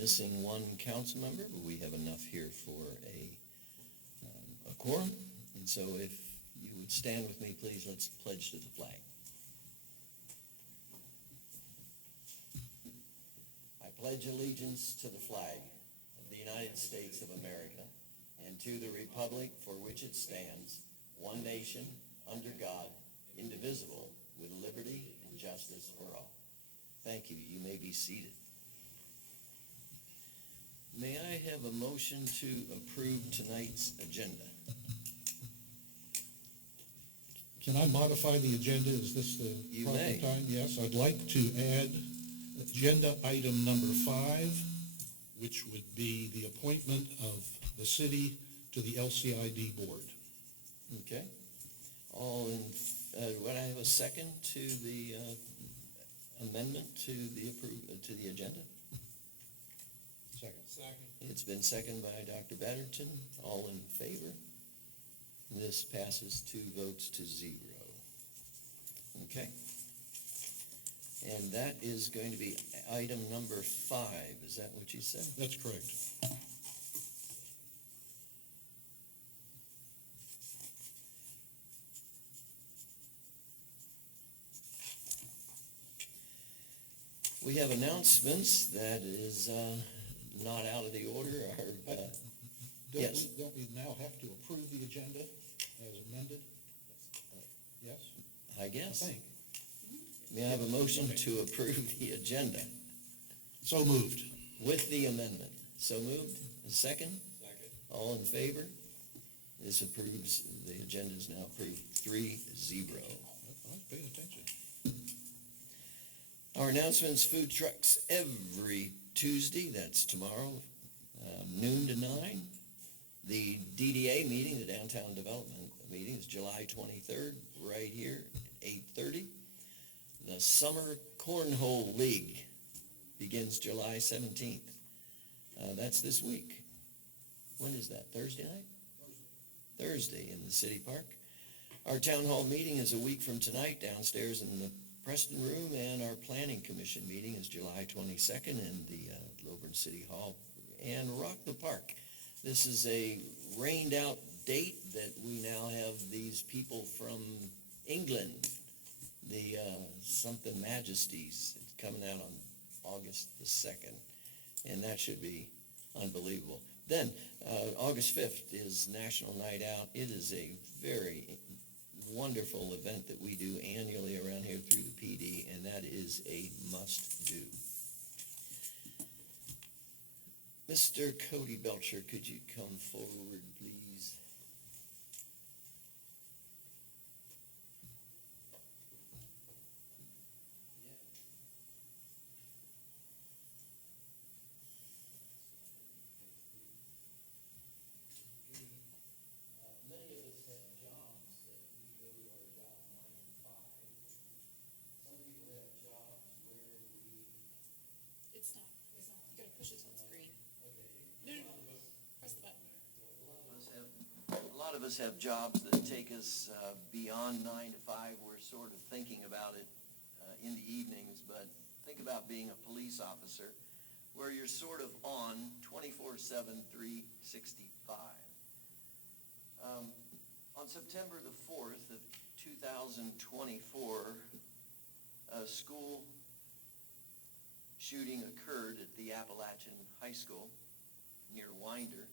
missing one council member, but we have enough here for a quorum. And so if you would stand with me, please, let's pledge to the flag. I pledge allegiance to the flag of the United States of America and to the republic for which it stands, one nation, under God, indivisible, with liberty and justice for all. Thank you. You may be seated. May I have a motion to approve tonight's agenda? Can I modify the agenda? Is this the proper time? Yes, I'd like to add agenda item number 5, which would be the appointment of the city to the LCID board. Okay. Would I have a second to the amendment to the agenda? Second. It's been seconded by Dr. Batterton. All in favor? This passes 2 votes to 0. Okay. And that is going to be item number 5. Is that what you said? That's correct. We have announcements that is not out of the order. Yes. Don't we now have to approve the agenda as amended? Yes? I guess. I think. May I have a motion to approve the agenda? So moved. With the amendment. So moved. A second? Second. All in favor? This approves, the agenda is now approved 3-0. I was paying attention. Our announcements: food trucks every Tuesday, that's tomorrow, noon to 9. The DDA meeting, the Downtown Development Meeting, is July 23rd, right here at 8:30. The Summer Cornhole League begins July 17th. That's this week. When is that? Thursday night? Thursday in the City Park. Our Town Hall meeting is a week from tonight downstairs in the Preston Room, and our Planning Commission meeting is July 22nd in the Lilburn City Hall and Rock the Park. This is a rained out date that we now have these people from England, the something Majesties, coming out on August the 2nd, and that should be unbelievable. Then August 5th is National Night Out. It is a very wonderful event that we do annually around here through the PD, and that is a must-do. Mr. Cody Belcher, could you come forward, please? You gotta push it till it's green. No, press the button. A lot of us have jobs that take us beyond 9 to 5. We're sort of thinking about it in the evenings, but think about being a police officer where you're sort of on 24/7, 365. On September the 4th of 2024, a school shooting occurred at the Appalachian High School near Winder.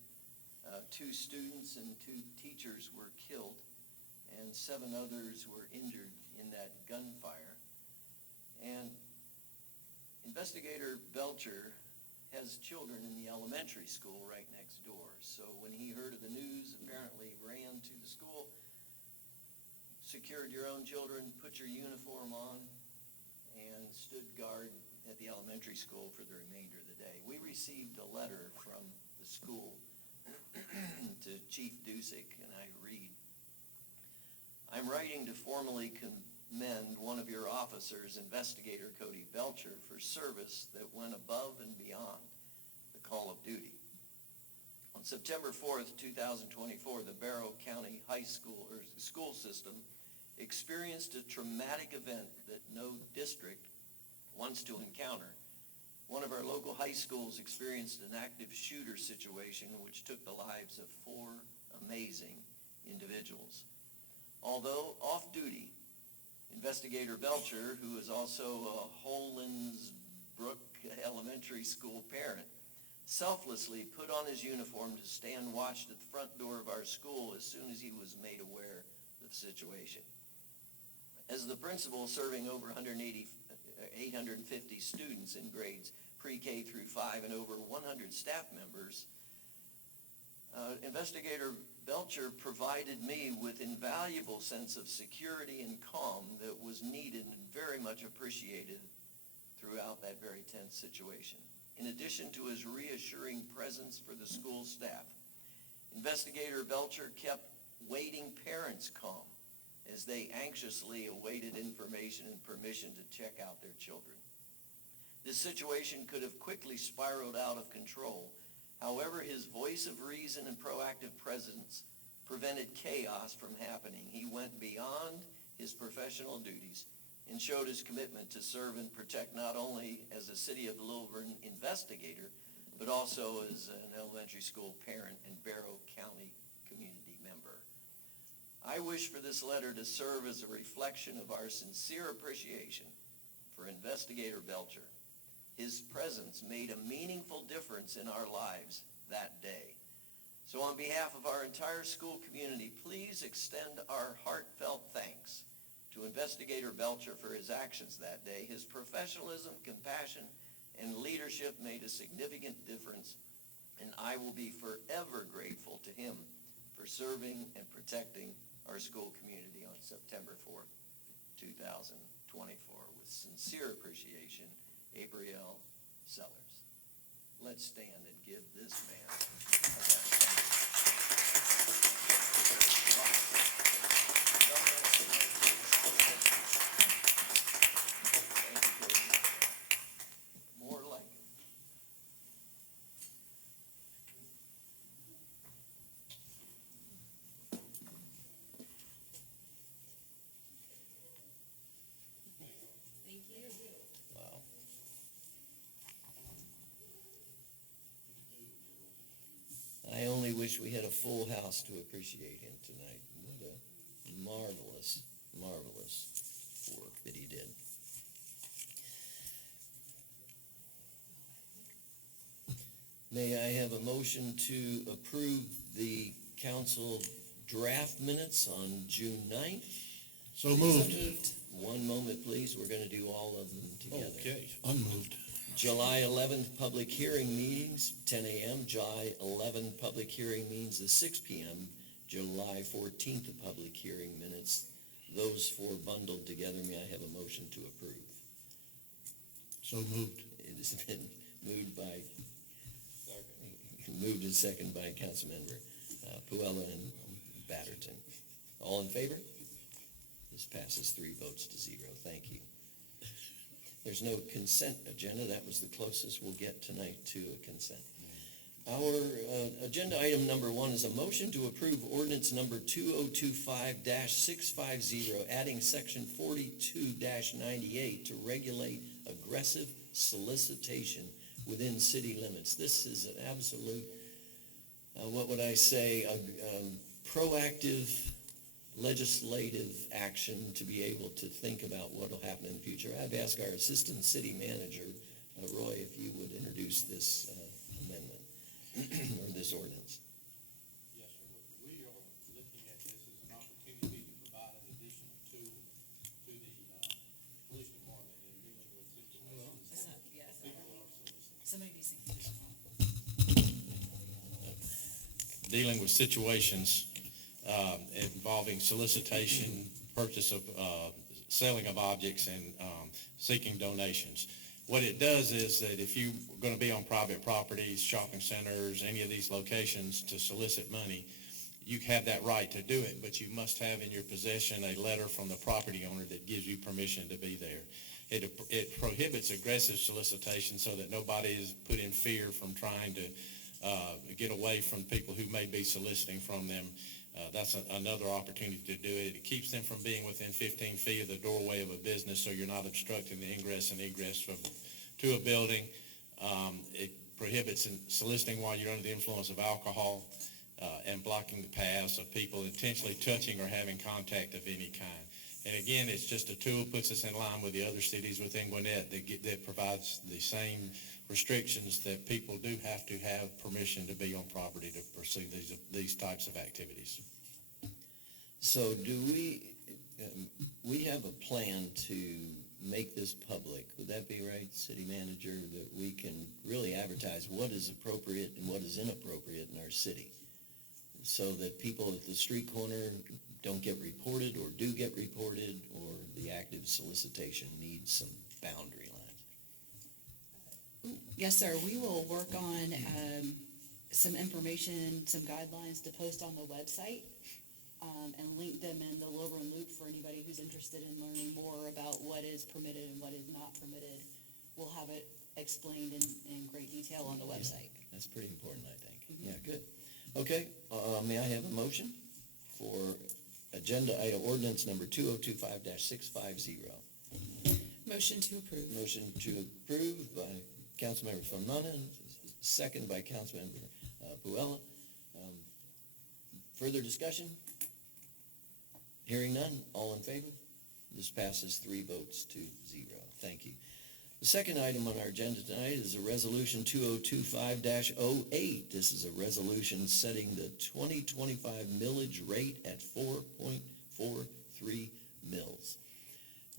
2 students and 2 teachers were killed, and 7 others were injured in that gunfire. And Investigator Belcher has children in the elementary school right next door. So when he heard of the news, apparently ran to the school, secured your own children, put your uniform on, and stood guard at the elementary school for the remainder of the day. We received a letter from the school to Chief Dusick, and I read, "I'm writing to formally commend one of your officers, Investigator Cody Belcher, for service that went above and beyond the call of duty. On September 4th, 2024, the Barrow County High School or school system experienced a traumatic event that no district wants to encounter. One of our local high schools experienced an active shooter situation which took the lives of 4 amazing individuals. Although off-duty, Investigator Belcher, who is also a Holensbrook Elementary School parent, selflessly put on his uniform to stand watch at the front door of our school as soon as he was made aware of the situation. As the principal serving over 850 students in grades pre-K through 5 and over 100 staff members, Investigator Belcher provided me with invaluable sense of security and calm that was needed and very much appreciated throughout that very tense situation. In addition to his reassuring presence for the school staff, Investigator Belcher kept waiting parents calm as they anxiously awaited information and permission to check out their children. This situation could have quickly spiraled out of control. However, his voice of reason and proactive presence prevented chaos from happening. He went beyond his professional duties and showed his commitment to serve and protect not only as a City of Lilburn investigator, but also as an elementary school parent and Barrow County community member. I wish for this letter to serve as a reflection of our sincere appreciation for Investigator Belcher. His presence made a meaningful difference in our lives that day. So on behalf of our entire school community, please extend our heartfelt thanks to Investigator Belcher for his actions that day. His professionalism, compassion, and leadership made a significant difference, and I will be forever grateful to him for serving and protecting our school community on September 4th, 2024. With sincere appreciation, Abriel Sellers. Let's stand and give this man a more like him. Thank you. Wow. I only wish we had a full house to appreciate him tonight. What a marvelous, marvelous work that he did. May I have a motion to approve the council draft minutes on June 9th? So moved. One moment, please. We're going to do all of them together. Okay, unmoved. July 11th, public hearing meetings, 10 a.m. July 11th, public hearing meetings is 6 p.m. July 14th, the public hearing minutes. Those 4 bundled together. May I have a motion to approve? So moved. It has been moved and seconded by Councilmember Puella and Batterton. All in favor? This passes 3 votes to 0. Thank you. There's no consent agenda. That was the closest we'll get tonight to a consent. Our agenda item number 1 is a motion to approve ordinance number 2025-650, adding section 42-98 to regulate aggressive solicitation within city limits. This is an absolute, what would I say, proactive legislative action to be able to think about what will happen in the future. I'd ask our Assistant City Manager, Roy, if you would introduce this amendment or this ordinance. Yes, sir. We are looking at this as an opportunity to provide an additional tool to the police department in dealing with situations It's not, yeah, that people are soliciting. somebody needs to. Dealing with situations involving solicitation, purchase of, selling of objects, and seeking donations. What it does is that if you're going to be on private properties, shopping centers, any of these locations to solicit money, you have that right to do it, but you must have in your possession a letter from the property owner that gives you permission to be there. It prohibits aggressive solicitation so that nobody is put in fear from trying to get away from people who may be soliciting from them. That's another opportunity to do it. It keeps them from being within 15 feet of the doorway of a business, so you're not obstructing the ingress and egress to a building. It prohibits soliciting while you're under the influence of alcohol, and blocking the paths of people intentionally touching or having contact of any kind. And again, it's just a tool, puts us in line with the other cities within Gwinnett that provides the same restrictions that people do have to have permission to be on property to pursue these types of activities. So do we have a plan to make this public? Would that be right, City Manager, that we can really advertise what is appropriate and what is inappropriate in our city? So that people at the street corner don't get reported or do get reported, or the active solicitation needs some boundary lines? Yes, sir. We will work on some information, some guidelines to post on the website, and link them in the Lilburn Loop for anybody who's interested in learning more about what is permitted and what is not permitted. We'll have it explained in great detail on the website. Yeah, that's pretty important, I think. Mm-hmm. Yeah, good. Okay, may I have a motion for agenda item ordinance number 2025-650? Motion to approve. Motion to approve by Councilmember Van Manen, second by Councilmember Puella. Further discussion? Hearing none, all in favor? This passes 3 votes to 0. Thank you. The second item on our agenda tonight is a resolution 2025-08. This is a resolution setting the 2025 millage rate at 4.43 mils.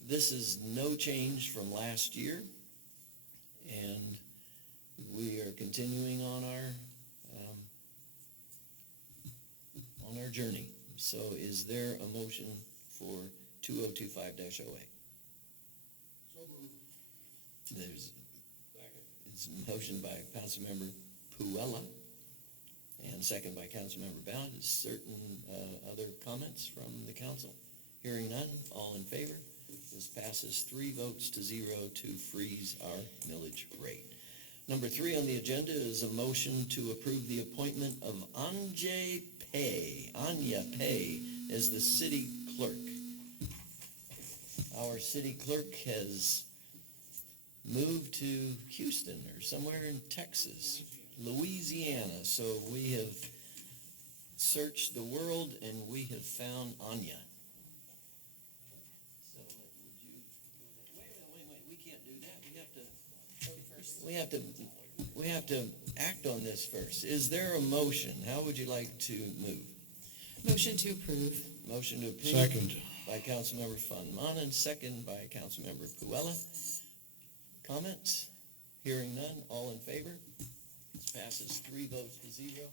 This is no change from last year, and we are continuing on our journey. So is there a motion for 2025-08? So moved. There's a motion by Councilmember Puella and second by Councilmember Ballard. Is certain other comments from the council? Hearing none, all in favor? This passes 3 votes to 0 to freeze our millage rate. Number 3 on the agenda is a motion to approve the appointment of Anya Pei as the city clerk. Our city clerk has moved to Houston or somewhere in Texas, Louisiana. So we have searched the world and we have found Anya. So would you, wait, we can't do that. We have to act on this first. Is there a motion? How would you like to move? Motion to approve. Motion to approve. Second. By Councilmember Van Manen, second by Councilmember Puella. Comments? Hearing none, all in favor? This passes 3 votes to 0.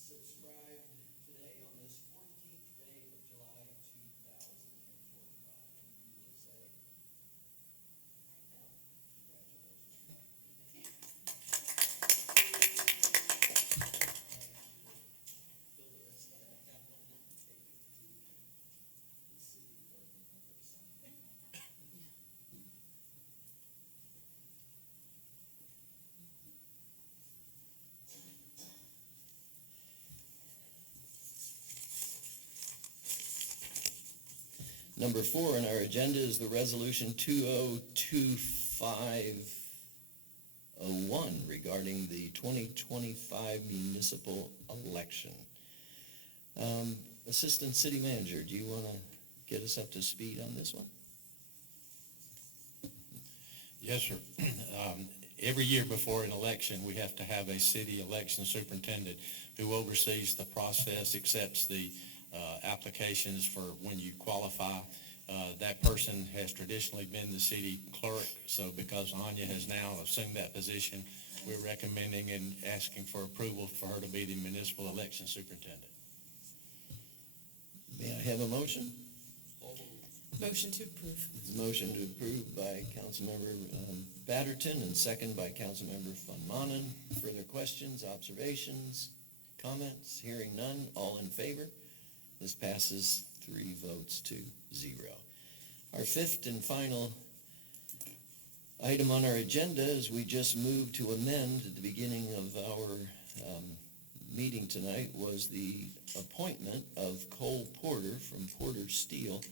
Subscribed today on this 14th day of July 2025. And you will say, I know. Congratulations. Fill the rest of that out and take it to the city clerk and have her sign. Number 4 on our agenda is the resolution 2025-01 regarding the 2025 municipal election. Assistant City Manager, do you want to get us up to speed on this one? Yes, sir. Every year before an election, we have to have a city election superintendent who oversees the process, accepts the applications for when you qualify. That person has traditionally been the city clerk, so because Anya has now assumed that position, we're recommending and asking for approval for her to be the municipal election superintendent. May I have a motion? Motion to approve. It's a motion to approve by Councilmember Batterton and second by Councilmember Van Manen. Further questions, observations, comments? Hearing none, all in favor? This passes 3 votes to 0. Our fifth and final item on our agenda is we just moved to amend at the beginning of our meeting tonight was the appointment of Cole Porter from Porter Steel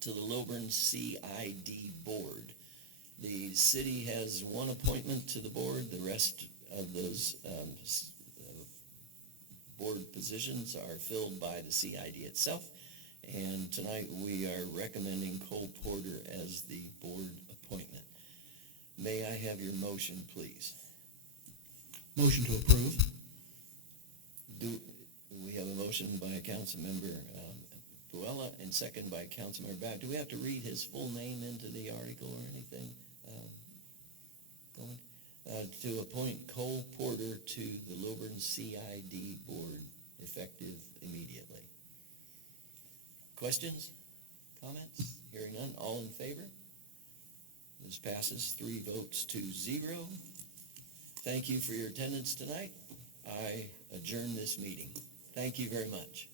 to the Lilburn CID Board. The city has one appointment to the board. The rest of those board positions are filled by the CID itself. And tonight we are recommending Cole Porter as the board appointment. May I have your motion, please? Motion to approve. We have a motion by Councilmember Puella and second by Councilmember Babb. Do we have to read his full name into the article or anything? To appoint Cole Porter to the Lilburn CID Board, effective immediately. Questions? Comments? Hearing none, all in favor? This passes 3 votes to 0. Thank you for your attendance tonight. I adjourn this meeting. Thank you very much.